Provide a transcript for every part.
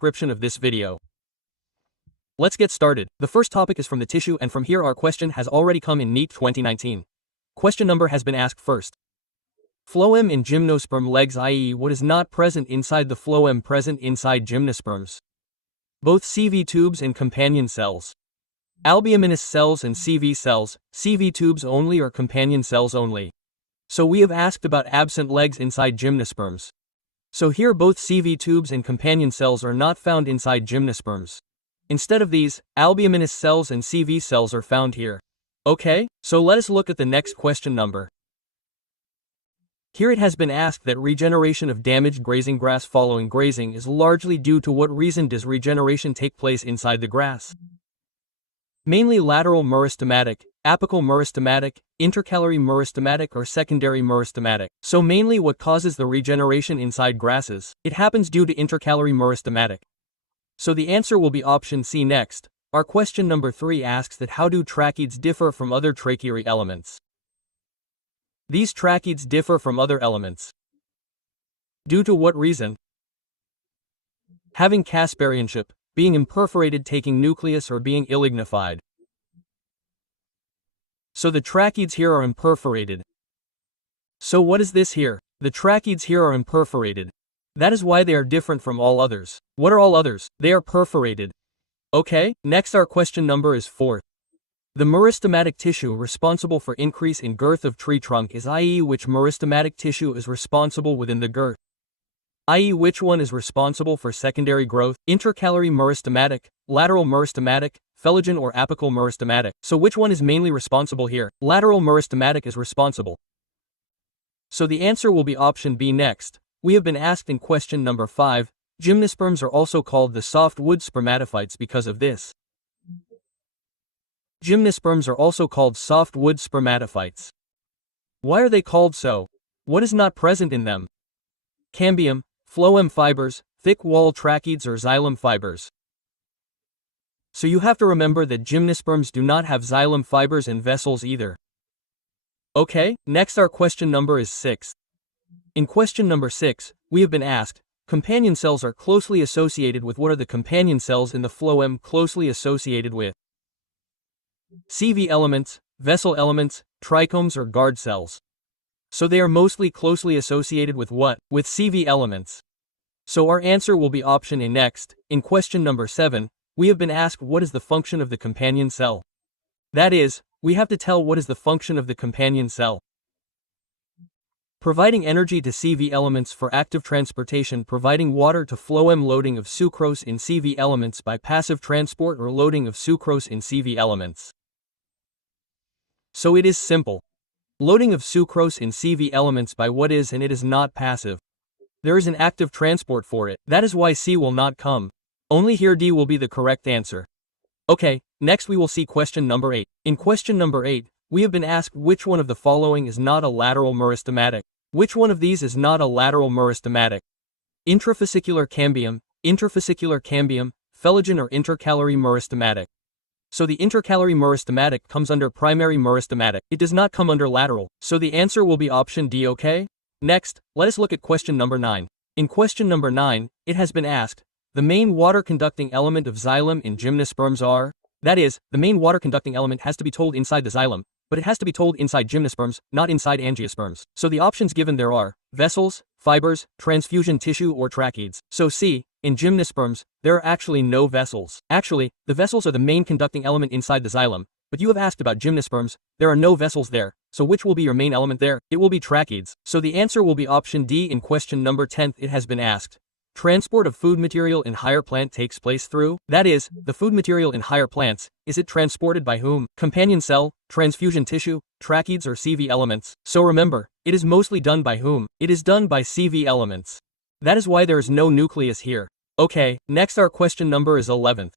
description of this video. Let's get started. The first topic is from the tissue, and from here our question has already come in NEET 2019. Question number has been asked first. Phloem in gymnosperm legs, i.e. what is not present inside the phloem present inside gymnosperms? Both CV tubes and companion cells. Albuminous cells and CV cells, CV tubes only or companion cells only. So we have asked about absent legs inside gymnosperms. So here both CV tubes and companion cells are not found inside gymnosperms. Instead of these, albuminous cells and CV cells are found here. Okay, so let us look at the next question number. Here it has been asked that regeneration of damaged grazing grass following grazing is largely due to what reason does regeneration take place inside the grass? Mainly lateral meristematic, apical meristematic, intercalary meristematic or secondary meristematic. So mainly what causes the regeneration inside grasses? It happens due to intercalary meristematic. So the answer will be option C next. Our question number 3 asks that how do tracheids differ from other tracheary elements? These tracheids differ from other elements. Due to what reason? Having Casparianship, being imperforated, taking nucleus, or being illignified. So the tracheids here are imperforated. So what is this here? The tracheids here are imperforated. That is why they are different from all others. What are all others? They are perforated. Okay, next our question number is 4. The meristematic tissue responsible for increase in girth of tree trunk is, i.e. which meristematic tissue is responsible within the girth? I.e. which one is responsible for secondary growth? Intercalary meristematic, lateral meristematic, phellogen or apical meristematic. So which one is mainly responsible here? Lateral meristematic is responsible. So the answer will be option B next. We have been asked in question number 5, gymnosperms are also called the softwood spermatophytes because of this. Gymnosperms are also called softwood spermatophytes. Why are they called so? What is not present in them? Cambium, phloem fibers, thick wall tracheids or xylem fibers. So you have to remember that gymnosperms do not have xylem fibers and vessels either. Okay, next our question number is 6. In question number 6, we have been asked, companion cells are closely associated with. What are the companion cells in the phloem closely associated with? CV elements, vessel elements, trichomes or guard cells. So they are mostly closely associated with what? With CV elements. So our answer will be option A next. In question number 7, we have been asked what is the function of the companion cell. That is, we have to tell what is the function of the companion cell. Providing energy to CV elements for active transportation, providing water to phloem, loading of sucrose in CV elements by passive transport or loading of sucrose in CV elements. So it is simple. Loading of sucrose in CV elements by what is, and it is not passive. There is an active transport for it. That is why C will not come. Only here D will be the correct answer. Okay, next we will see question number 8. In question number 8, we have been asked which one of the following is not a lateral meristematic. Which one of these is not a lateral meristematic? Intrafascicular cambium, phellogen or intercalary meristematic. So the intercalary meristematic comes under primary meristematic. It does not come under lateral. So the answer will be option D. Okay? Next, let us look at question number 9. In question number 9, it has been asked, the main water conducting element of xylem in gymnosperms are? That is, the main water conducting element has to be told inside the xylem, but it has to be told inside gymnosperms, not inside angiosperms. So the options given there are vessels, fibers, transfusion tissue or tracheids. So C, in gymnosperms, there are actually no vessels. Actually, the vessels are the main conducting element inside the xylem, but you have asked about gymnosperms, there are no vessels there, so which will be your main element there? It will be tracheids. So the answer will be option D. In question number 10, it has been asked, transport of food material in higher plant takes place through? That is, the food material in higher plants, is it transported by whom? Companion cell, transfusion tissue, tracheids or CV elements? So remember, it is mostly done by whom? It is done by CV elements. That is why there is no nucleus here. Okay, next our question number is 11th.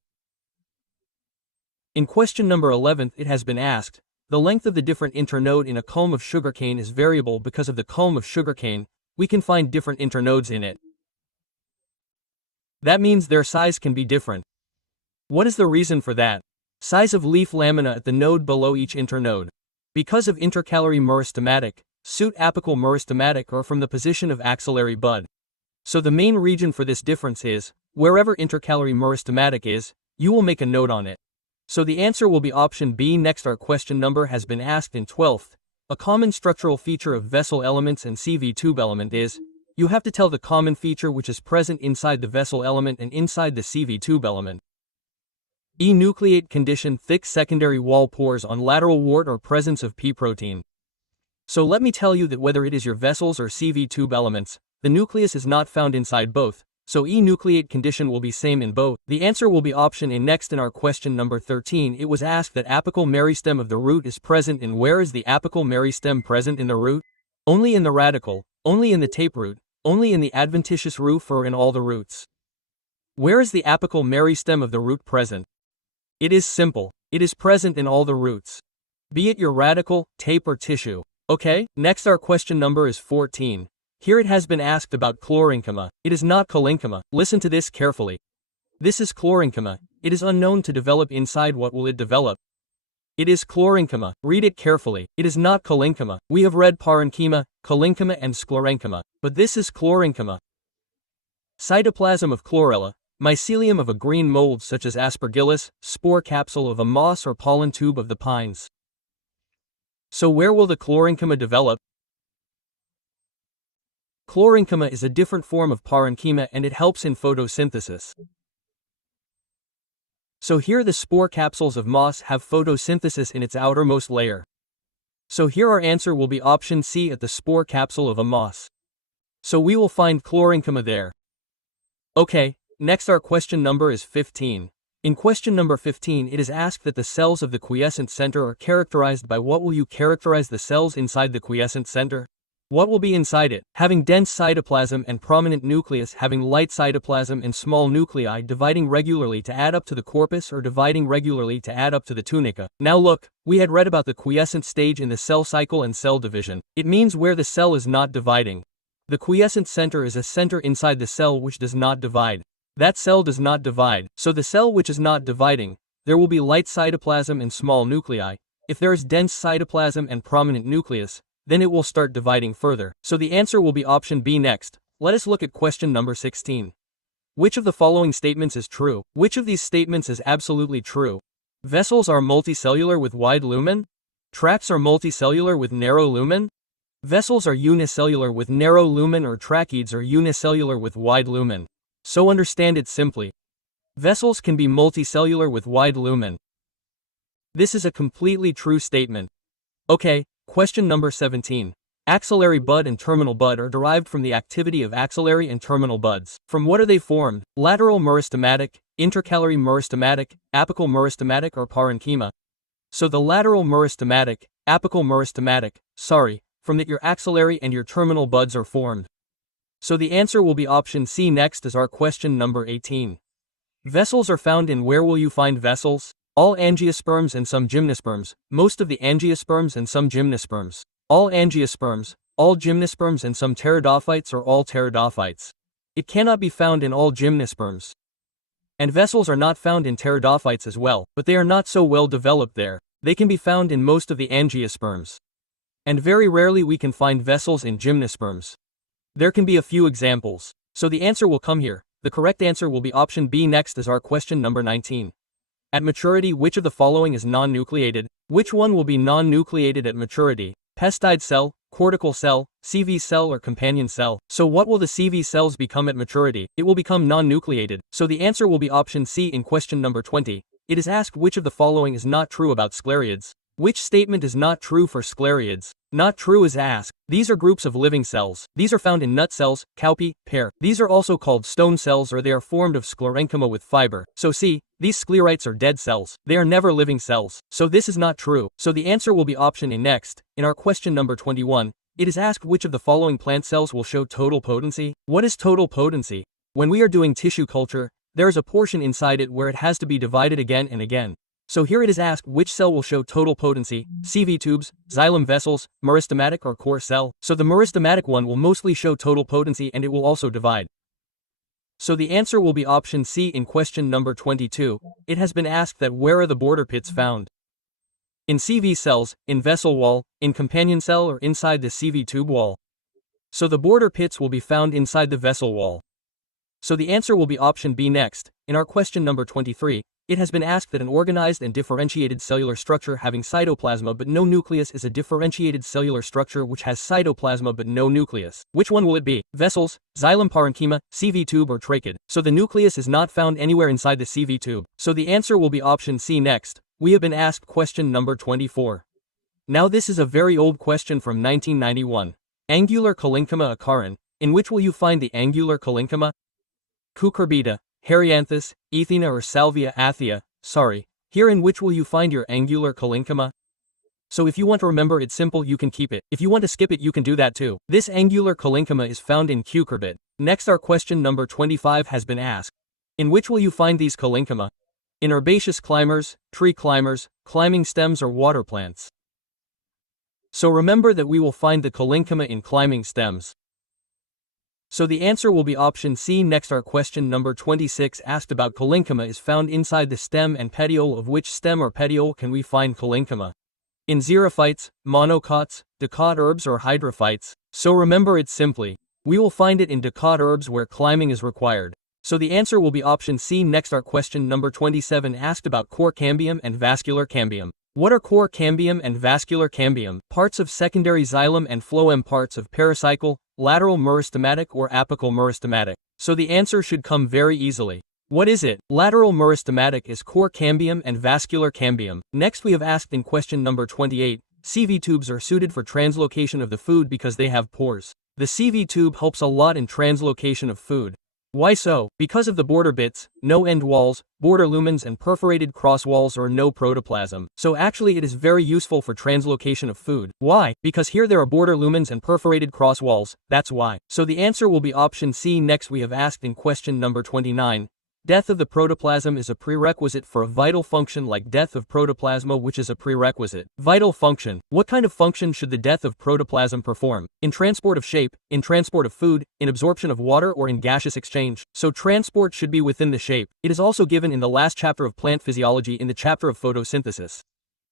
In question number 11th, it has been asked, the length of the different internode in a culm of sugarcane is variable because of the culm of sugarcane, we can find different internodes in it. That means their size can be different. What is the reason for that? Size of leaf lamina at the node below each internode. Because of intercalary meristematic, suit apical meristematic or from the position of axillary bud. So the main region for this difference is, wherever intercalary meristematic is, you will make a note on it. So the answer will be option B. Next, our question number has been asked in 12th. A common structural feature of vessel elements and CV tube element is, you have to tell the common feature which is present inside the vessel element and inside the CV tube element. Enucleate condition: thick secondary wall pores on lateral wart or presence of P protein. So let me tell you that whether it is your vessels or CV tube elements, the nucleus is not found inside both, so enucleate condition will be same in both. The answer will be option A. Next, in our question number 13, it was asked that apical meristem of the root is present in. Where is the apical meristem present in the root? Only in the radicle, only in the taproot, only in the adventitious roof, or in all the roots? Where is the apical meristem of the root present? It is simple. It is present in all the roots, be it your radicle, tape, or tissue. Okay, next our question number is 14. Here it has been asked about chlorenchyma. It is not cholenchyma. Listen to this carefully. This is chlorenchyma. It is unknown to develop inside. What will it develop? It is chlorenchyma. Read it carefully. It is not cholenchyma. We have read parenchyma, cholenchyma, and sclerenchyma, but this is chlorenchyma. Cytoplasm of chlorella, mycelium of a green mold such as Aspergillus, spore capsule of a moss, or pollen tube of the pines. So where will the chlorenchyma develop? Chlorenchyma is a different form of parenchyma and it helps in photosynthesis. So here the spore capsules of moss have photosynthesis in its outermost layer. So here our answer will be option C, at the spore capsule of a moss. So we will find chlorenchyma there. Okay, next our question number is 15. In question number 15, it is asked that the cells of the quiescent center are characterized by. What will you characterize the cells inside the quiescent center? What will be inside it? Having dense cytoplasm and prominent nucleus, having light cytoplasm and small nuclei, dividing regularly to add up to the corpus, or dividing regularly to add up to the tunica. Now look, we had read about the quiescent stage in the cell cycle and cell division. It means where the cell is not dividing. The quiescent center is a center inside the cell which does not divide. That cell does not divide, so the cell which is not dividing, there will be light cytoplasm and small nuclei. If there is dense cytoplasm and prominent nucleus, then it will start dividing further. So the answer will be option B. Next, let us look at question number 16. Which of the following statements is true? Which of these statements is absolutely true? Vessels are multicellular with wide lumen? Tracts are multicellular with narrow lumen? Vessels are unicellular with narrow lumen, or tracheids are unicellular with wide lumen. So understand it simply. Vessels can be multicellular with wide lumen. This is a completely true statement. Okay, question number 17. Axillary bud and terminal bud are derived from the activity of axillary and terminal buds. From what are they formed? Lateral meristematic, intercalary meristematic, apical meristematic, or parenchyma? So the lateral meristematic, apical meristematic, from that your axillary and your terminal buds are formed. So the answer will be option C. Next is our question number 18. Vessels are found in. Where will you find vessels? All angiosperms and some gymnosperms, most of the angiosperms and some gymnosperms. All angiosperms, all gymnosperms, and some pteridophytes, or all pteridophytes. It cannot be found in all gymnosperms. And vessels are not found in pteridophytes as well, but they are not so well developed there. They can be found in most of the angiosperms. And very rarely we can find vessels in gymnosperms. There can be a few examples. So the answer will come here. The correct answer will be option B. Next is our question number 19. At maturity, which of the following is non-nucleated? Which one will be non-nucleated at maturity? Pestide cell, cortical cell, CV cell, or companion cell? So what will the CV cells become at maturity? It will become non-nucleated. So the answer will be option C. In question number 20, it is asked which of the following is not true about scleriids. Which statement is not true for scleriids? Not true is asked. These are groups of living cells. These are found in nut cells, cowpea, pear. These are also called stone cells, or they are formed of sclerenchyma with fiber. So see, these sclerites are dead cells. They are never living cells. So this is not true. So the answer will be option A. Next, in our question number 21, it is asked which of the following plant cells will show total potency? What is total potency? When we are doing tissue culture, there is a portion inside it where it has to be divided again and again. So here it is asked which cell will show total potency: CV tubes, xylem vessels, meristematic, or core cell. So the meristematic one will mostly show total potency and it will also divide. So the answer will be option C. In question number 22, it has been asked that where are the border pits found? In CV cells, in vessel wall, in companion cell, or inside the CV tube wall. So the border pits will be found inside the vessel wall. So the answer will be option B next. In our question number 23, it has been asked that an organized and differentiated cellular structure having cytoplasma but no nucleus is a differentiated cellular structure which has cytoplasma but no nucleus. Which one will it be? Vessels, xylem parenchyma, CV tube or trachid? So the nucleus is not found anywhere inside the CV tube. So the answer will be option C next. We have been asked question number 24. Now this is a very old question from 1991. Angular collenchyma acaran. In which will you find the angular collenchyma? Cucurbita, Herianthus, Ethina or Salvia athea, here in which will you find your angular collenchyma? So if you want to remember it's simple you can keep it. If you want to skip it you can do that too. This angular collenchyma is found in cucurbit. Next our question number 25 has been asked. In which will you find these collenchyma? In herbaceous climbers, tree climbers, climbing stems or water plants. So remember that we will find the collenchyma in climbing stems. So the answer will be option C next. Our question number 26 asked about collenchyma is found inside the stem and petiole. Of which stem or petiole can we find collenchyma? In xerophytes, monocots, dicot herbs or hydrophytes. So remember it simply. We will find it in dicot herbs where climbing is required. So the answer will be option C next. Our question number 27 asked about core cambium and vascular cambium. What are core cambium and vascular cambium? Parts of secondary xylem and phloem, parts of pericycle, lateral meristematic or apical meristematic. So the answer should come very easily. What is it? Lateral meristematic is core cambium and vascular cambium. Next we have asked in question number 28, CV tubes are suited for translocation of the food because they have pores. The CV tube helps a lot in translocation of food. Why so? Because of the border bits, no end walls, border lumens and perforated cross walls or no protoplasm. So actually it is very useful for translocation of food. Why? Because here there are border lumens and perforated cross walls, that's why. So the answer will be option C next. We have asked in question number 29. Death of the protoplasm is a prerequisite for a vital function like death of protoplasma, which is a prerequisite. Vital function. What kind of function should the death of protoplasm perform? In transport of shape, in transport of food, in absorption of water or in gaseous exchange. So transport should be within the shape. It is also given in the last chapter of plant physiology in the chapter of photosynthesis.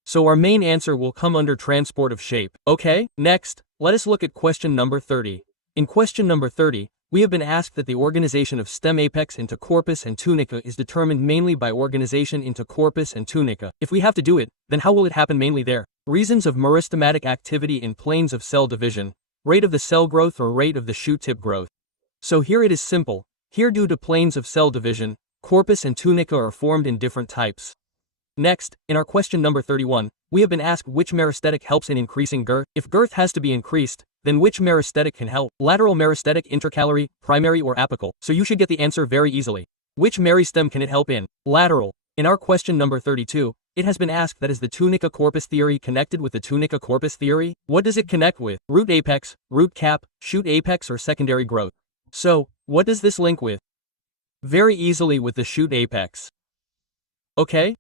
So our main answer will come under transport of shape. Okay, next, let us look at question number 30. In question number 30, we have been asked that the organization of stem apex into corpus and tunica is determined mainly by organization into corpus and tunica. If we have to do it, then how will it happen mainly there? Reasons of meristematic activity in planes of cell division, rate of the cell growth or rate of the shoot tip growth. So here it is simple. Here due to planes of cell division, corpus and tunica are formed in different types. Next, in our question number 31, we have been asked which meristhetic helps in increasing girth. If girth has to be increased, then which meristhetic can help? Lateral meristhetic, intercalary, primary or apical? So you should get the answer very easily. Which meristem can it help in? Lateral. In our question number 32, it has been asked that is the tunica corpus theory connected with the tunica corpus theory? What does it connect with? Root apex, root cap, shoot apex or secondary growth? So, what does this link with? Very easily with the shoot apex. Okay?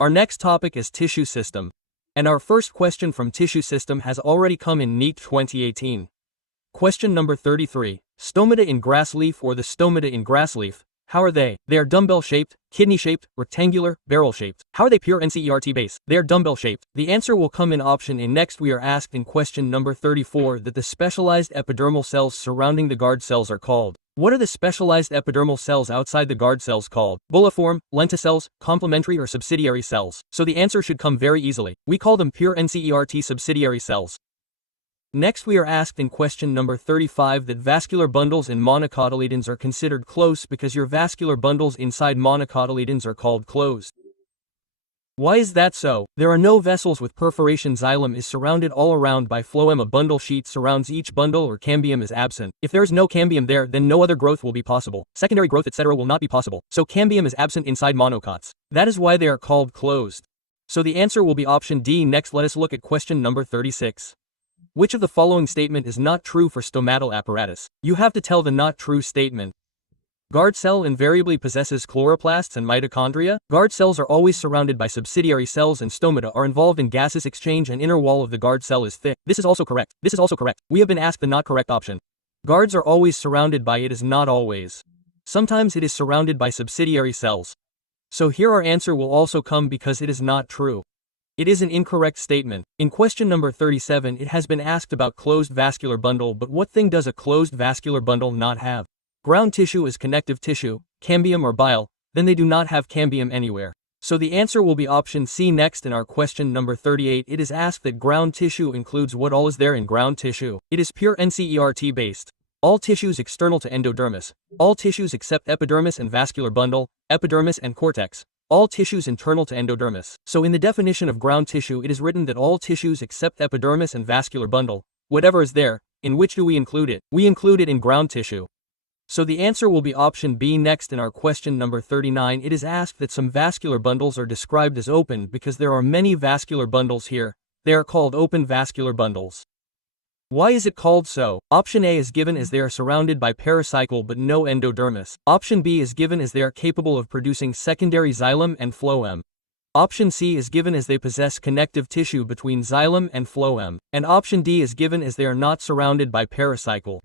Our next topic is tissue system. And our first question from tissue system has already come in NEET 2018. Question number 33. Stomata in grass leaf or the stomata in grass leaf. How are they? They are dumbbell-shaped, kidney-shaped, rectangular, barrel-shaped. How are they pure NCERT-based? They are dumbbell-shaped. The answer will come in option A. Next we are asked in question number 34 that the specialized epidermal cells surrounding the guard cells are called. What are the specialized epidermal cells outside the guard cells called? Bulliform, lenticells, complementary or subsidiary cells. So the answer should come very easily. We call them pure NCERT subsidiary cells. Next we are asked in question number 35 that vascular bundles in monocotyledons are considered close because your vascular bundles inside monocotyledons are called closed. Why is that so? There are no vessels with perforation. Xylem is surrounded all around by phloem. A bundle sheet surrounds each bundle or cambium is absent. If there is no cambium there, then no other growth will be possible. Secondary growth etc. will not be possible. So cambium is absent inside monocots. That is why they are called closed. So the answer will be option D. Next let us look at question number 36. Which of the following statement is not true for stomatal apparatus? You have to tell the not true statement. Guard cell invariably possesses chloroplasts and mitochondria. Guard cells are always surrounded by subsidiary cells and stomata are involved in gaseous exchange and inner wall of the guard cell is thick. This is also correct. This is also correct. We have been asked the not correct option. Guards are always surrounded by. It is not always. Sometimes it is surrounded by subsidiary cells. So here our answer will also come because it is not true. It is an incorrect statement. In question number 37 it has been asked about closed vascular bundle, but what thing does a closed vascular bundle not have? ground tissue is connective tissue, cambium or bile, then they do not have cambium anywhere. So the answer will be option C. Next in our question number 38, it is asked that ground tissue includes what all is there in ground tissue. It is pure NCERT-based. All tissues external to endodermis, all tissues except epidermis and vascular bundle, epidermis and cortex, all tissues internal to endodermis. So in the definition of ground tissue it is written that all tissues except epidermis and vascular bundle, whatever is there, in which do we include it? We include it in ground tissue. So the answer will be option B. Next in our question number 39, it is asked that some vascular bundles are described as open because there are many vascular bundles here. They are called open vascular bundles. Why is it called so? Option A is given as they are surrounded by pericycle but no endodermis. Option B is given as they are capable of producing secondary xylem and phloem. Option C is given as they possess connective tissue between xylem and phloem. And option D is given as they are not surrounded by pericycle.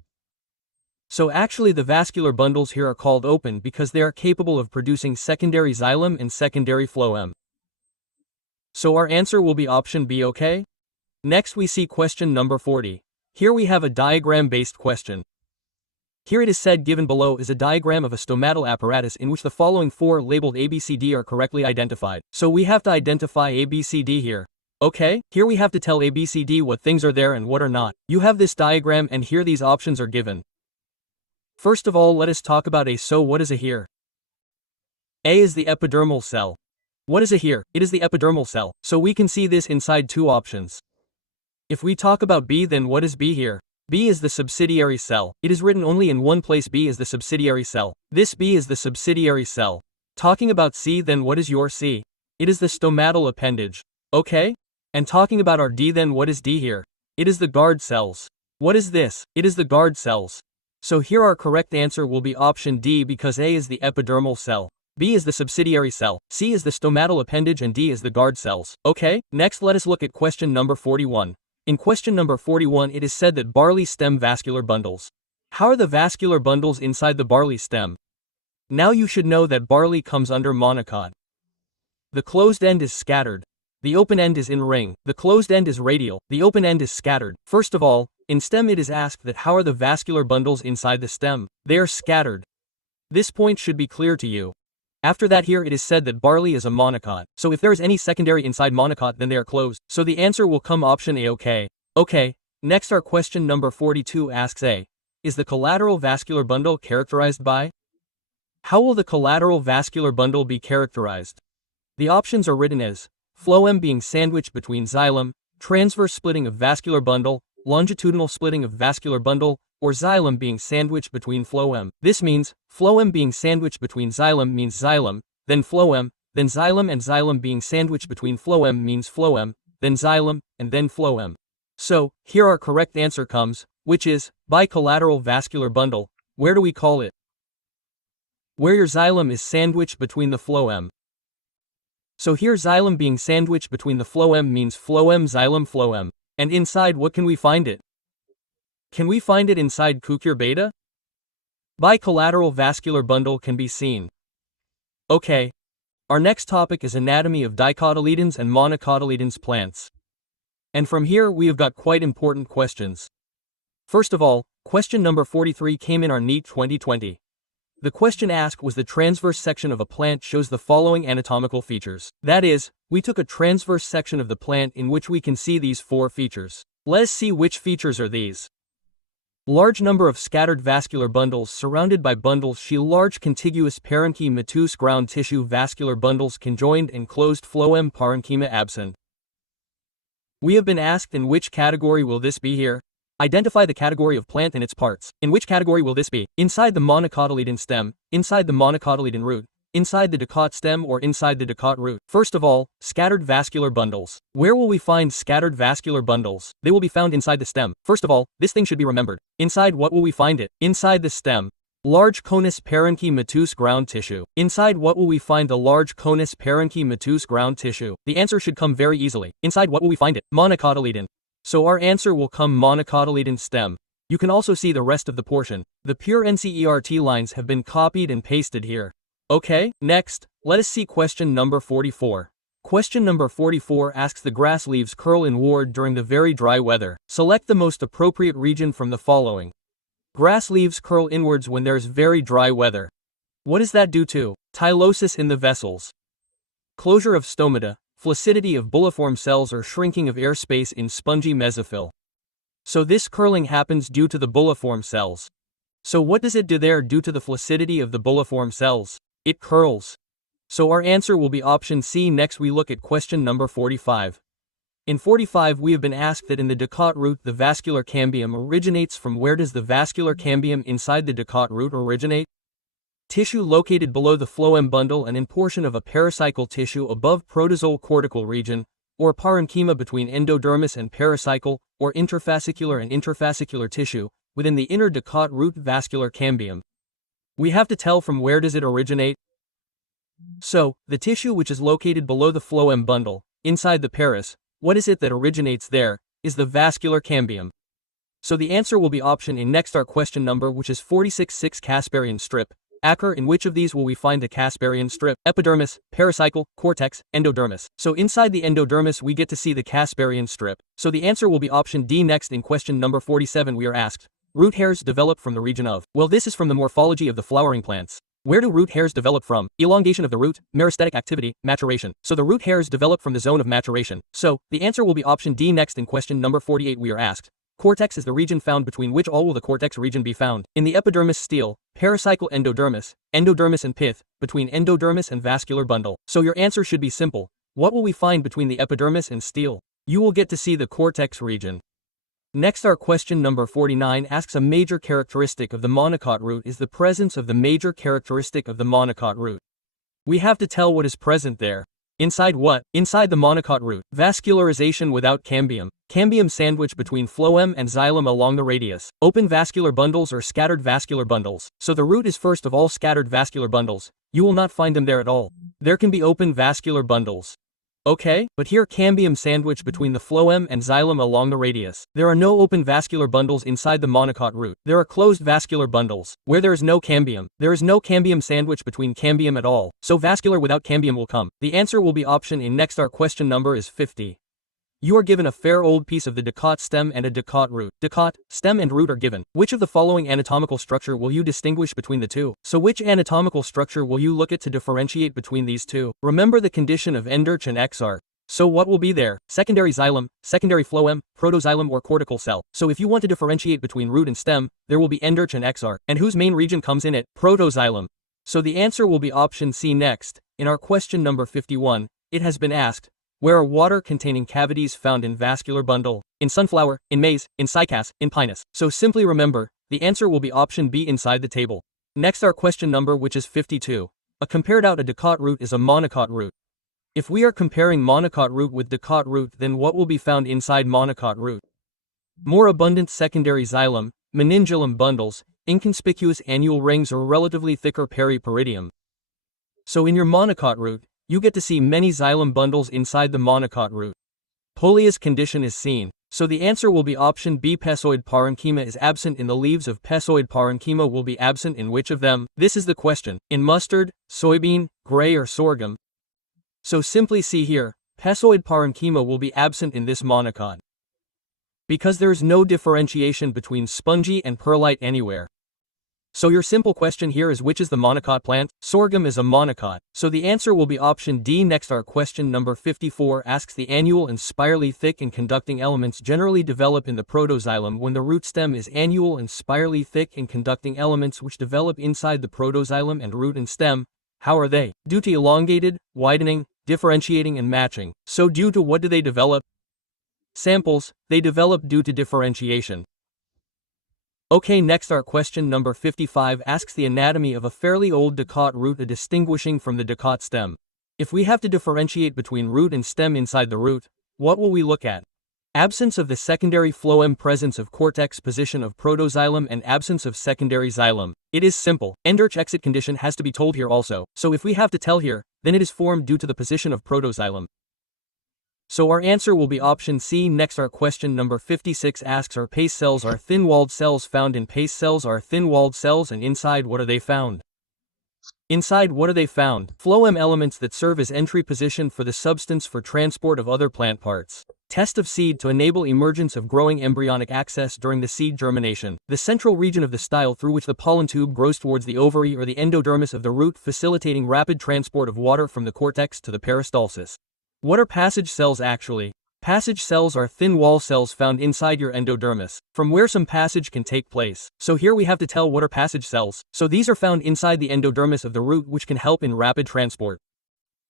So actually the vascular bundles here are called open because they are capable of producing secondary xylem and secondary phloem. So our answer will be option B. Okay? Next we see question number 40. Here we have a diagram-based question. Here it is said given below is a diagram of a stomatal apparatus in which the following four labeled ABCD are correctly identified. So we have to identify ABCD here. Okay, here we have to tell ABCD what things are there and what are not. You have this diagram and here these options are given. First of all, let us talk about A. So what is A here? A is the epidermal cell. What is A here? It is the epidermal cell. So we can see this inside two options. If we talk about B, then what is B here? B is the subsidiary cell. It is written only in one place. B is the subsidiary cell. This B is the subsidiary cell. Talking about C, then what is your C? It is the stomatal appendage. Okay? And talking about our D, then what is D here? It is the guard cells. What is this? It is the guard cells. So here our correct answer will be option D because A is the epidermal cell, B is the subsidiary cell, C is the stomatal appendage and D is the guard cells. Okay? Next let us look at question number 41. In question number 41 it is said that barley stem vascular bundles. How are the vascular bundles inside the barley stem? Now you should know that barley comes under monocot. The closed end is scattered. The open end is in ring. The closed end is radial. The open end is scattered. First of all, in stem it is asked that how are the vascular bundles inside the stem? They are scattered. This point should be clear to you. After that here it is said that barley is a monocot. So if there is any secondary inside monocot then they are closed. So the answer will come option A. Okay. Next our question number 42 asks A. Is the collateral vascular bundle characterized by? How will the collateral vascular bundle be characterized? The options are written as phloem being sandwiched between xylem, transverse splitting of vascular bundle, longitudinal splitting of vascular bundle, or xylem being sandwiched between phloem. This means, phloem being sandwiched between xylem means xylem, then phloem, then xylem and xylem being sandwiched between phloem means phloem, then xylem, and then phloem. So, here our correct answer comes, which is, bicollateral vascular bundle. Where do we call it? Where your xylem is sandwiched between the phloem. So here xylem being sandwiched between the phloem means phloem xylem phloem. And inside what can we find it? Can we find it inside Kukure beta? Bicollateral vascular bundle can be seen. Okay. Our next topic is anatomy of dicotyledons and monocotyledons plants. And from here we have got quite important questions. First of all, question number 43 came in our NEET 2020. The question asked was the transverse section of a plant shows the following anatomical features. That is, we took a transverse section of the plant in which we can see these four features. Let us see which features are these. Large number of scattered vascular bundles surrounded by bundles she large contiguous parenchymatous ground tissue vascular bundles conjoined and closed phloem parenchyma absent. We have been asked in which category will this be here? Identify the category of plant and its parts. In which category will this be? Inside the monocotyledon stem, inside the monocotyledon root, inside the dicot stem or inside the dicot root? First of all, scattered vascular bundles. Where will we find scattered vascular bundles? They will be found inside the stem. First of all, this thing should be remembered. Inside what will we find it? Inside the stem. Large conus parenchymatous ground tissue. Inside what will we find the large conus parenchymatous ground tissue? The answer should come very easily. Inside what will we find it? Monocotyledon. So our answer will come monocotyledon stem. You can also see the rest of the portion. The pure NCERT lines have been copied and pasted here. Okay, next, let us see question number 44. Question number 44 asks the grass leaves curl in ward during the very dry weather. Select the most appropriate region from the following. Grass leaves curl inwards when there's very dry weather. What is that due to? Tylosis in the vessels. Closure of stomata, flaccidity of bulliform cells or shrinking of air space in spongy mesophyll. So this curling happens due to the bulliform cells. So what does it do there due to the flaccidity of the bulliform cells? It curls. So our answer will be option C. Next we look at question number 45. In 45 we have been asked that in the dicot root the vascular cambium originates from. Where does the vascular cambium inside the dicot root originate? Tissue located below the phloem bundle and in portion of a pericycle tissue above protozoal cortical region, or parenchyma between endodermis and pericycle, or interfascicular and interfascicular tissue, within the inner dicot root vascular cambium. We have to tell from where does it originate? So, the tissue which is located below the phloem bundle, inside the peris, what is it that originates there, is the vascular cambium. So the answer will be option A. Next our question number which is 46-6 Casparian strip. Acker, in which of these will we find the Casparian strip? Epidermis, pericycle, cortex, endodermis. So inside the endodermis we get to see the Casparian strip. So the answer will be option D. Next in question number 47 we are asked, root hairs develop from the region of. Well, this is from the morphology of the flowering plants. Where do root hairs develop from? Elongation of the root, meristatic activity, maturation. So the root hairs develop from the zone of maturation. So, the answer will be option D. Next in question number 48 we are asked, cortex is the region found between which all will the cortex region be found? In the epidermis stele, pericycle endodermis, endodermis and pith, between endodermis and vascular bundle. So your answer should be simple. What will we find between the epidermis and stele? You will get to see the cortex region. Next our question number 49 asks a major characteristic of the monocot root is the presence of the major characteristic of the monocot root. We have to tell what is present there. Inside what? Inside the monocot root. Vascularization without cambium. Cambium sandwich between phloem and xylem along the radius. Open vascular bundles or scattered vascular bundles. So the root is first of all scattered vascular bundles. You will not find them there at all. There can be open vascular bundles. Okay, but here cambium sandwich between the phloem and xylem along the radius. There are no open vascular bundles inside the monocot root. There are closed vascular bundles. Where there is no cambium, there is no cambium sandwich between cambium at all. So vascular without cambium will come. The answer will be option A. Next our question number is 50. You are given a fair old piece of the dicot stem and a dicot root. Dicot, stem and root are given. Which of the following anatomical structure will you distinguish between the two? So which anatomical structure will you look at to differentiate between these two? Remember the condition of endarch and exarch. So what will be there? Secondary xylem, secondary phloem, protoxylem or cortical cell. So if you want to differentiate between root and stem, there will be endarch and exarch. And whose main region comes in it? Protoxylem. So the answer will be option C. Next, in our question number 51, it has been asked, where are water-containing cavities found in vascular bundle? In sunflower, in maize, in cycas, in pinus. So simply remember, the answer will be option B inside the table. Next our question number which is 52. A compared out a dicot root is a monocot root. If we are comparing monocot root with dicot root, then what will be found inside monocot root? More abundant secondary xylem, meningilum bundles, inconspicuous annual rings or relatively thicker periperidium. So in your monocot root, you get to see many xylem bundles inside the monocot root. Polias condition is seen. So the answer will be option B. Pessoid parenchyma is absent in the leaves of pessoid parenchyma will be absent in which of them? This is the question. In mustard, soybean, gray or sorghum? So simply see here, pessoid parenchyma will be absent in this monocot. Because there is no differentiation between spongy and perlite anywhere. So your simple question here is which is the monocot plant? Sorghum is a monocot. So the answer will be option D. Next our question number 54 asks the annual and spirally thick and conducting elements generally develop in the protoxylem when the root stem is annual and spirally thick and conducting elements which develop inside the protoxylem and root and stem. How are they? Due to elongated, widening, differentiating and matching. So due to what do they develop? Samples, they develop due to differentiation. Okay, next our question number 55 asks the anatomy of a fairly old dicot root distinguishing from the dicot stem. If we have to differentiate between root and stem inside the root, what will we look at? Absence of the secondary phloem, presence of cortex, position of protoxylem and absence of secondary xylem. It is simple. Endarch exit condition has to be told here also. So if we have to tell here, then it is formed due to the position of protoxylem. So our answer will be option C. Next our question number 56 asks are pace cells are thin-walled cells found in pace cells are thin-walled cells and inside what are they found? Inside what are they found? Phloem elements that serve as entry position for the substance for transport of other plant parts. Test of seed to enable emergence of growing embryonic axis during the seed germination. The central region of the style through which the pollen tube grows towards the ovary or the endodermis of the root, facilitating rapid transport of water from the cortex to the peristalsis. What are passage cells actually? Passage cells are thin wall cells found inside your endodermis, from where some passage can take place. So here we have to tell what are passage cells. So these are found inside the endodermis of the root, which can help in rapid transport.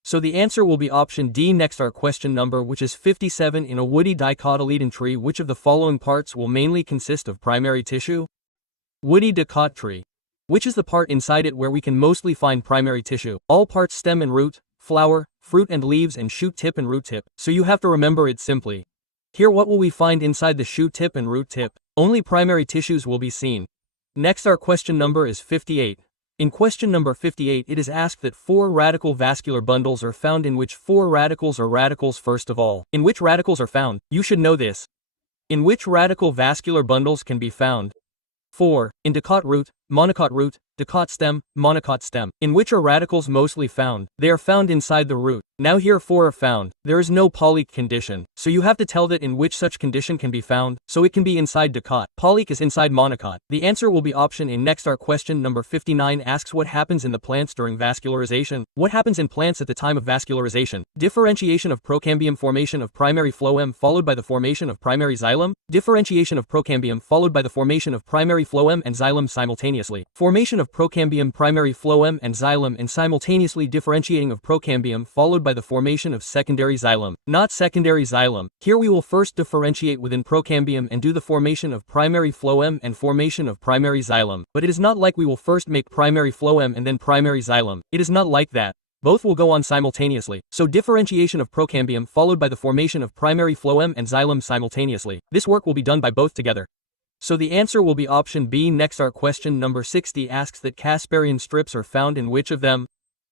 So the answer will be option D. Next, our question number, which is 57. In a woody dicotyledon tree, which of the following parts will mainly consist of primary tissue? Woody dicot tree. Which is the part inside it where we can mostly find primary tissue? All parts: stem and root, flower, fruit and leaves, and shoot tip and root tip. So you have to remember it simply. Here, what will we find inside the shoot tip and root tip? Only primary tissues will be seen. Next, our question number is 58. In question number 58, it is asked that 4 radical vascular bundles are found, in which 4 radicals are radicals. First of all, in which radicals are found? You should know this. In which radical vascular bundles can be found? 4. In dicot root, monocot, dicot stem, monocot stem. In which are radicals mostly found? They are found inside the root. Now here 4 are found. There is no polyq condition, so you have to tell that in which such condition can be found, so it can be inside dicot. Polyq is inside monocot. The answer will be option A. Next, our question number 59 asks what happens in the plants during vascularization. What happens in plants at the time of vascularization? Differentiation of procambium, formation of primary phloem followed by the formation of primary xylem. Differentiation of procambium followed by the formation of primary phloem and xylem simultaneously. Formation of procambium, primary phloem and xylem, and simultaneously differentiating of procambium followed by the formation of secondary xylem. Not secondary xylem. Here we will first differentiate within procambium and do the formation of primary phloem and formation of primary xylem. But it is not like we will first make primary phloem and then primary xylem. It is not like that. Both will go on simultaneously. So differentiation of procambium followed by the formation of primary phloem and xylem simultaneously. This work will be done by both together. So the answer will be option B. Next, our question number 60 asks that Casparian strips are found in which of them?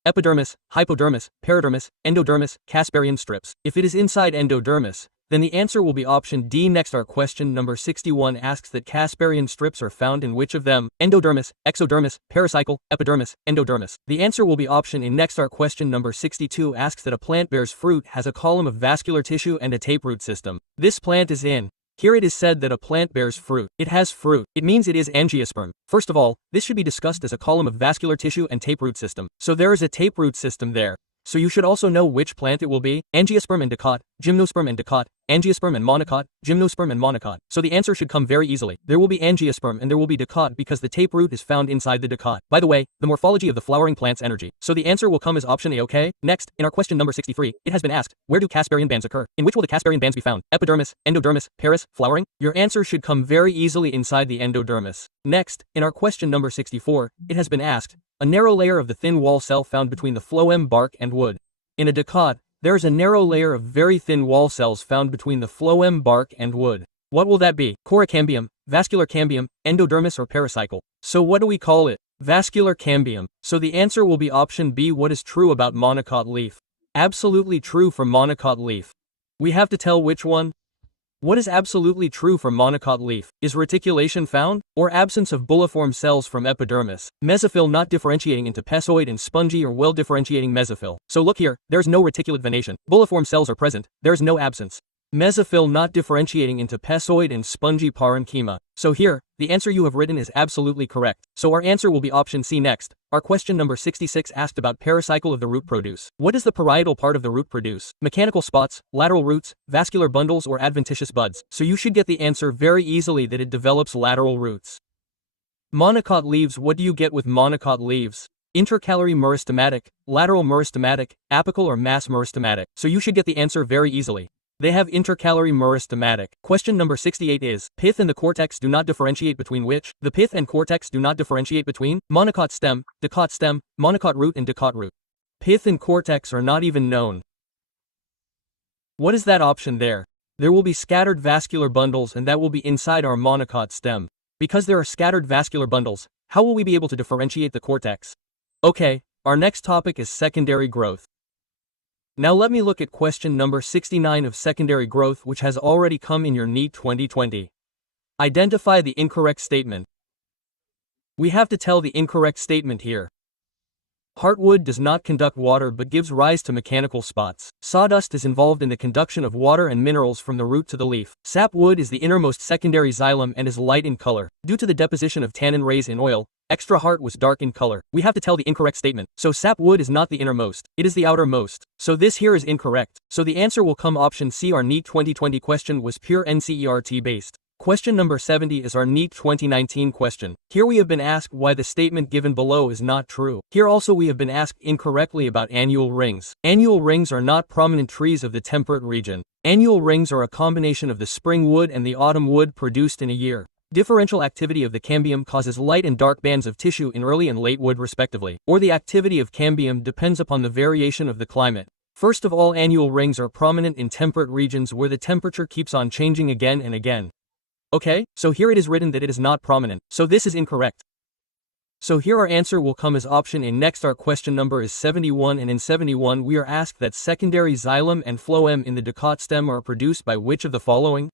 Epidermis, hypodermis, peridermis, endodermis, Casparian strips. If it is inside endodermis, then the answer will be option D. Next, our question number 61 asks that Casparian strips are found in which of them? Endodermis, exodermis, pericycle, epidermis, endodermis. The answer will be option A. Next, our question number 62 asks that a plant bears fruit, has a column of vascular tissue and a taproot system. This plant is in. Here it is said that a plant bears fruit. It has fruit. It means it is angiosperm. First of all, this should be discussed as a column of vascular tissue and taproot system. So there is a taproot system there. So you should also know which plant it will be. Angiosperm and dicot, gymnosperm and dicot, angiosperm and monocot, gymnosperm and monocot. So the answer should come very easily. There will be angiosperm and there will be dicot because the taproot is found inside the dicot. By the way, the morphology of the flowering plant's energy. So the answer will come as option A. Okay? Next, in our question number 63, it has been asked, where do Casparian bands occur? In which will the Casparian bands be found? Epidermis, endodermis, peris, flowering? Your answer should come very easily inside the endodermis. Next, in our question number 64, it has been asked, a narrow layer of the thin wall cell found between the phloem bark and wood. In a dicot, there is a narrow layer of very thin wall cells found between the phloem bark and wood. What will that be? Cambium, vascular cambium, endodermis, or pericycle? So what do we call it? Vascular cambium. So the answer will be option B. What is true about monocot leaf? Absolutely true for monocot leaf. We have to tell which one. What is absolutely true for monocot leaf? Is reticulation found? Or absence of bulliform cells from epidermis? Mesophyll not differentiating into pesoid and spongy or well differentiating mesophyll. So look here, there's no reticulate venation. Bulliform cells are present, there's no absence. Mesophyll not differentiating into pesoid and spongy parenchyma. So here, the answer you have written is absolutely correct. So our answer will be option C. Next, our question number 66 asked about pericycle of the root produce. What does the parietal part of the root produce? Mechanical spots, lateral roots, vascular bundles, or adventitious buds? So you should get the answer very easily that it develops lateral roots. Monocot leaves. What do you get with monocot leaves? Intercalary meristematic, lateral meristematic, apical or mass meristematic. So you should get the answer very easily. They have intercalary meristematic. Question number 68 is, pith and the cortex do not differentiate between which? The pith and cortex do not differentiate between monocot stem, monocot root and dicot root. Pith and cortex are not even known. What is that option there? There will be scattered vascular bundles and that will be inside our monocot stem. Because there are scattered vascular bundles, how will we be able to differentiate the cortex? Okay, our next topic is secondary growth. Now let me look at question number 69 of secondary growth, which has already come in your NEET 2020. Identify the incorrect statement. We have to tell the incorrect statement here. Heartwood does not conduct water but gives rise to mechanical spots. Sawdust is involved in the conduction of water and minerals from the root to the leaf. Sapwood is the innermost secondary xylem and is light in color. Due to the deposition of tannin rays in oil, extra heart was dark in color. We have to tell the incorrect statement. So sapwood is not the innermost, it is the outermost. So this here is incorrect. So the answer will come option C. Our NEET 2020 question was pure NCERT-based. Question number 70 is our NEET 2019 question. Here we have been asked why the statement given below is not true. Here also we have been asked incorrectly about annual rings. Annual rings are not prominent trees of the temperate region. Annual rings are a combination of the spring wood and the autumn wood produced in a year. Differential activity of the cambium causes light and dark bands of tissue in early and late wood respectively, or the activity of cambium depends upon the variation of the climate. First of all, annual rings are prominent in temperate regions where the temperature keeps on changing again and again. Okay, so here it is written that it is not prominent, so this is incorrect. So here our answer will come as option A. Next our question number is 71, and in 71 we are asked that secondary xylem and phloem in the dicot stem are produced by which of the following?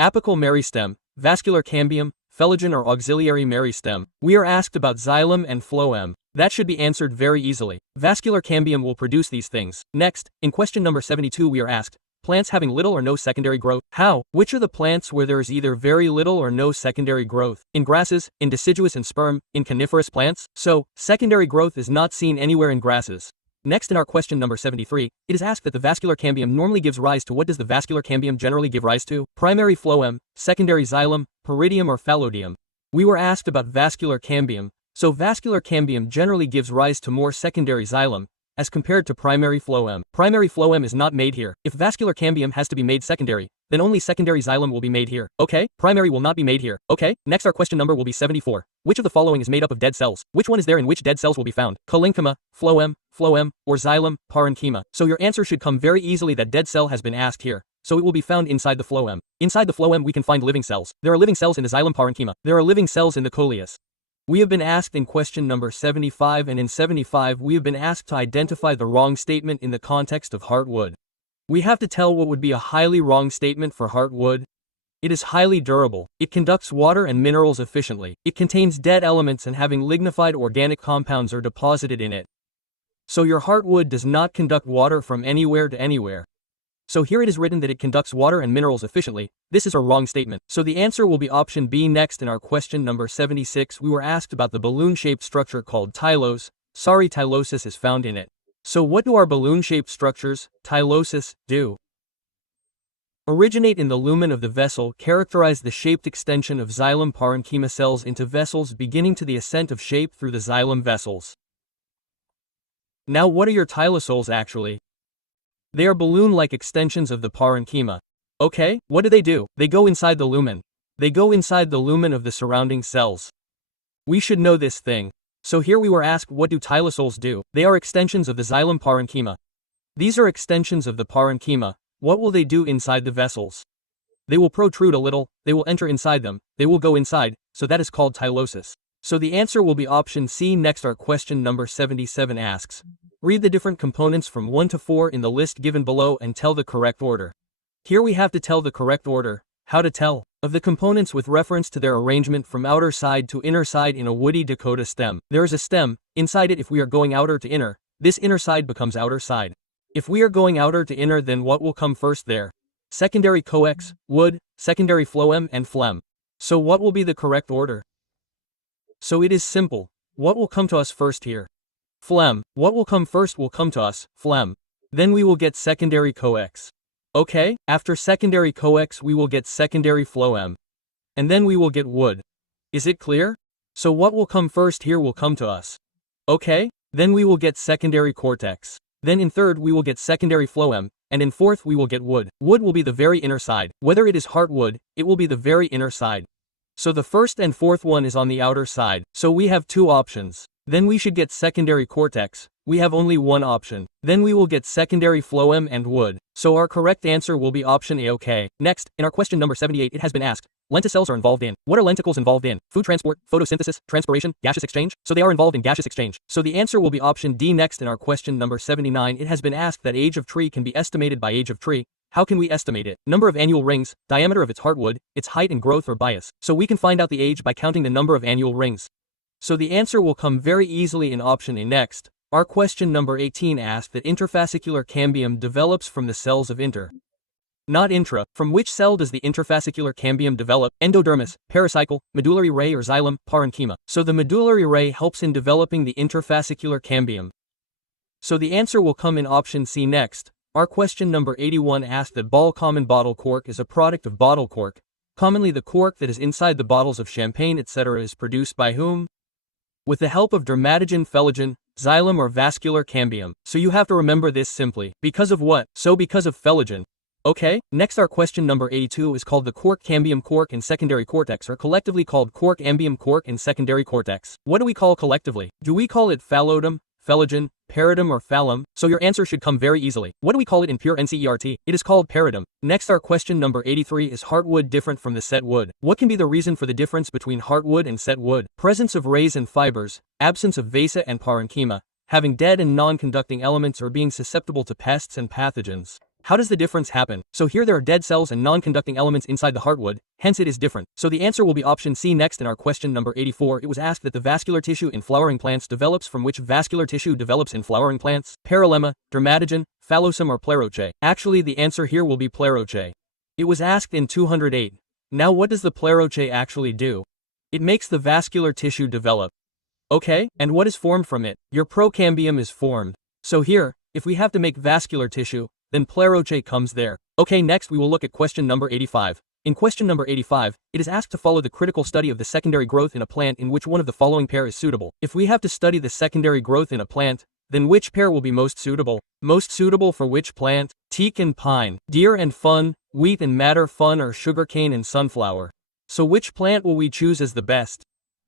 Apical meristem, vascular cambium, phloem or auxiliary meristem. We are asked about xylem and phloem. That should be answered very easily. Vascular cambium will produce these things. Next, in question number 72 we are asked, plants having little or no secondary growth. How? Which are the plants where there is either very little or no secondary growth? In grasses, in deciduous and sperm, in coniferous plants? So, secondary growth is not seen anywhere in grasses. Next in our question number 73, it is asked that the vascular cambium normally gives rise to what does the vascular cambium generally give rise to? Primary phloem, secondary xylem, peridium or phallodium. We were asked about vascular cambium, so vascular cambium generally gives rise to more secondary xylem, as compared to primary phloem. Primary phloem is not made here. If vascular cambium has to be made secondary, then only secondary xylem will be made here. Okay, primary will not be made here. Okay, next our question number will be 74. Which of the following is made up of dead cells? Which one is there in which dead cells will be found? Parenchyma, phloem, or xylem, parenchyma. So your answer should come very easily that dead cell has been asked here. So it will be found inside the phloem. Inside the phloem we can find living cells. There are living cells in the xylem parenchyma. There are living cells in the coleus. We have been asked in question number 75, and in 75 we have been asked to identify the wrong statement in the context of heartwood. We have to tell what would be a highly wrong statement for heartwood. It is highly durable. It conducts water and minerals efficiently. It contains dead elements and having lignified organic compounds are deposited in it. So your heartwood does not conduct water from anywhere to anywhere. So here it is written that it conducts water and minerals efficiently. This is a wrong statement. So the answer will be option B. Next in our question number 76 we were asked about the balloon-shaped structure called tylose. Sorry, tylosis is found in it. So what do our balloon-shaped structures, tylosis, do? Originate in the lumen of the vessel, characterize the shaped extension of xylem parenchyma cells into vessels beginning to the ascent of shape through the xylem vessels. Now what are your tylosoles actually? They are balloon-like extensions of the parenchyma. Okay, what do? They go inside the lumen. They go inside the lumen of the surrounding cells. We should know this thing. So here we were asked what do tylosoles do? They are extensions of the xylem parenchyma. These are extensions of the parenchyma. What will they do inside the vessels? They will protrude a little, they will enter inside them, they will go inside, so that is called tylosis. So the answer will be option C. Next our question number 77 asks, read the different components from 1 to 4 in the list given below and tell the correct order. Here we have to tell the correct order. How to tell? Of the components with reference to their arrangement from outer side to inner side in a woody dicota stem. There is a stem, inside it if we are going outer to inner, this inner side becomes outer side. If we are going outer to inner, then what will come first there? Secondary coex, wood, secondary phloem and phlegm. So what will be the correct order? So it is simple. What will come to us first here? Phlegm. What will come first will come to us, phlegm. Then we will get secondary coex. Okay, after secondary coex we will get secondary phloem. And then we will get wood. Is it clear? So what will come first here will come to us. Okay, then we will get secondary cortex. Then in third we will get secondary phloem, and in fourth we will get wood. Wood will be the very inner side. Whether it is heartwood, it will be the very inner side. So the first and fourth one is on the outer side. So we have two options. Then we should get secondary cortex. We have only one option. Then we will get secondary phloem and wood. So our correct answer will be option A. Okay. Next, in our question number 78 it has been asked, lenticels are involved in. What are lenticels involved in? Food transport, photosynthesis, transpiration, gaseous exchange? So they are involved in gaseous exchange. So the answer will be option D. Next in our question number 79 it has been asked that age of tree can be estimated by age of tree. How can we estimate it? Number of annual rings, diameter of its heartwood, its height and growth or bias. So we can find out the age by counting the number of annual rings. So the answer will come very easily in option A. Next, our question number 18 asked that interfascicular cambium develops from the cells of not intra. From which cell does the interfascicular cambium develop? Endodermis, pericycle, medullary ray or xylem, parenchyma. So the medullary ray helps in developing the interfascicular cambium. So the answer will come in option C. Next, our question number 81 asked that common bottle cork is a product of bottle cork. Commonly the cork that is inside the bottles of champagne etc. is produced by whom? With the help of dermatogen, phloem, xylem or vascular cambium. So you have to remember this simply. Because of what? So because of phloem. Okay, next our question number 82 is called the cork cambium. Cork and secondary cortex are collectively called cork ambium. Cork and secondary cortex. What do we call collectively? Do we call it phallodum, phloem, peridum or phallum? So your answer should come very easily. What do we call it in pure NCERT? It is called peridum. Next our question number 83 is heartwood different from the set wood. What can be the reason for the difference between heartwood and set wood? Presence of rays and fibers, absence of vasa and parenchyma, having dead and non-conducting elements or being susceptible to pests and pathogens. How does the difference happen? So here there are dead cells and non-conducting elements inside the heartwood, hence it is different. So the answer will be option C. Next in our question number 84 it was asked that the vascular tissue in flowering plants develops from which vascular tissue develops in flowering plants? Paralemma, dermatogen, phallosome or pleroche? Actually the answer here will be pleroche. It was asked in 208. Now what does the pleroche actually do? It makes the vascular tissue develop. Okay, and what is formed from it? Your procambium is formed. So here, if we have to make vascular tissue, then pleroche comes there. Okay, next we will look at question number 85. In question number 85, it is asked to follow the critical study of the secondary growth in a plant in which one of the following pair is suitable. If we have to study the secondary growth in a plant, then which pair will be most suitable? Most suitable for which plant? Teak and pine, deer and fun, wheat and madder, fun or sugarcane and sunflower. So which plant will we choose as the best?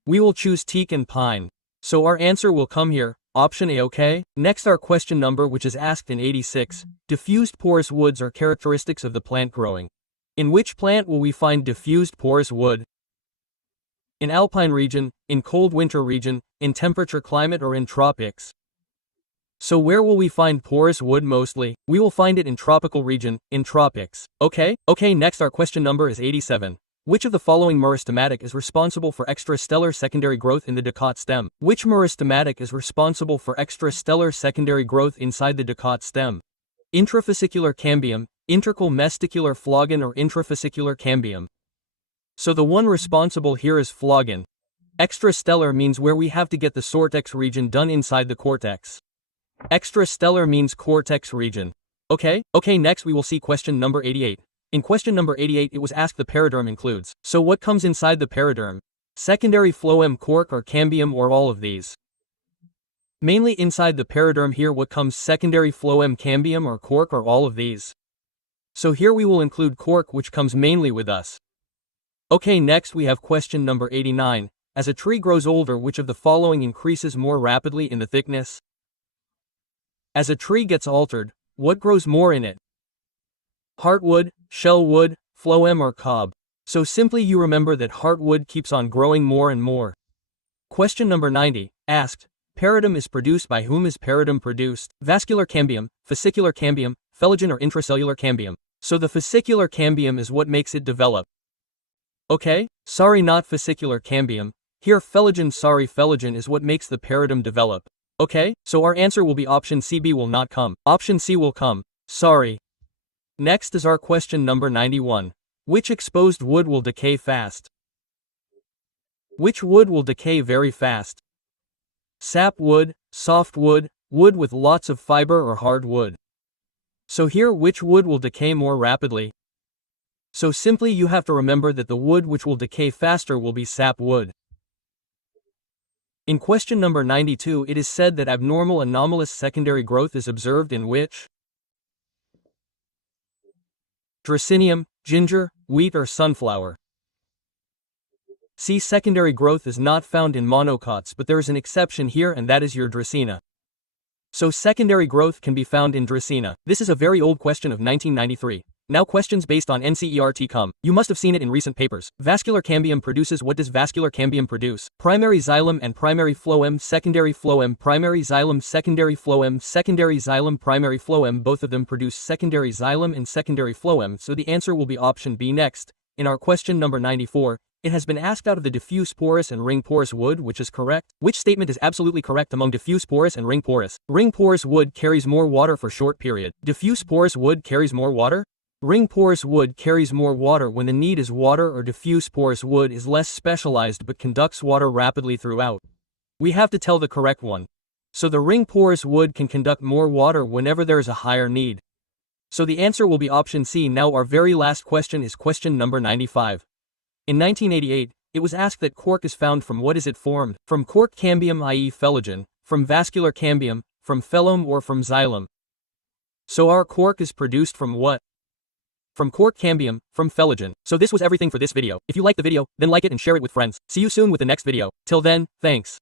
We will choose teak and pine. So our answer will come here. Option A. Okay. Next our question number which is asked in 86. Diffused porous woods are characteristics of the plant growing. In which plant will we find diffused porous wood? In alpine region, in cold winter region, in temperature climate or in tropics? So where will we find porous wood mostly? We will find it in tropical region, in tropics. Okay, next our question number is 87. Which of the following meristematic is responsible for extrastellar secondary growth in the dicot stem? Which meristematic is responsible for extrastellar secondary growth inside the dicot stem? Intrafascicular cambium, intercal-mesticular phloem or intrafascicular cambium. So the one responsible here is phloem. Extrastellar means where we have to get the cortex region done inside the cortex. Extrastellar means cortex region. Okay, next we will see question number 88. In question number 88 it was asked the periderm includes. So what comes inside the periderm? Secondary phloem, cork or cambium or all of these? Mainly inside the periderm here what comes secondary phloem, cambium or cork or all of these? So here we will include cork which comes mainly with us. Okay, next we have question number 89. As a tree grows older which of the following increases more rapidly in the thickness? As a tree gets altered, what grows more in it? Heartwood, shellwood, phloem or cob. So simply you remember that heartwood keeps on growing more and more. Question number 90, asked, peridum is produced by whom is peridum produced? Vascular cambium, fascicular cambium, phloem or intracellular cambium. So the fascicular cambium is what makes it develop. Okay, sorry not fascicular cambium, here phloem, sorry phloem is what makes the peridum develop. Okay, so our answer will be option C. B will not come. Option C will come. Sorry. Next is our question number 91. Which exposed wood will decay fast? Which wood will decay very fast? Sapwood, softwood, wood with lots of fiber or hardwood. So here which wood will decay more rapidly? So simply you have to remember that the wood which will decay faster will be sapwood. In question number 92 it is said that abnormal anomalous secondary growth is observed in which? Dracaenium, ginger, wheat or sunflower. See, secondary growth is not found in monocots but there is an exception here and that is your Dracaena. So secondary growth can be found in Dracaena. This is a very old question of 1993. Now questions based on NCERT come. You must have seen it in recent papers. Vascular cambium produces. What does vascular cambium produce? Primary xylem and primary phloem, secondary phloem, primary xylem, secondary phloem, secondary xylem, primary phloem. Both of them produce secondary xylem and secondary phloem, so the answer will be option B. Next, in our question number 94, It has been asked out of the diffuse porous and ring porous wood, which is correct. Which statement is absolutely correct among diffuse porous and ring porous? Ring porous wood carries more water for short period. Diffuse porous wood carries more water? Ring porous wood carries more water when the need is water, or diffuse porous wood is less specialized but conducts water rapidly throughout. We have to tell the correct one. So the ring porous wood can conduct more water whenever there is a higher need. So the answer will be option C. Now our very last question is question number 95. In 1988, it was asked that cork is found from what is it formed? From cork cambium, i.e. phloem, from vascular cambium, from phloem, or from xylem. So our cork is produced from what? From cork cambium, from phloem. So this was everything for this video. If you liked the video, then like it and share it with friends. See you soon with the next video. Till then, thanks.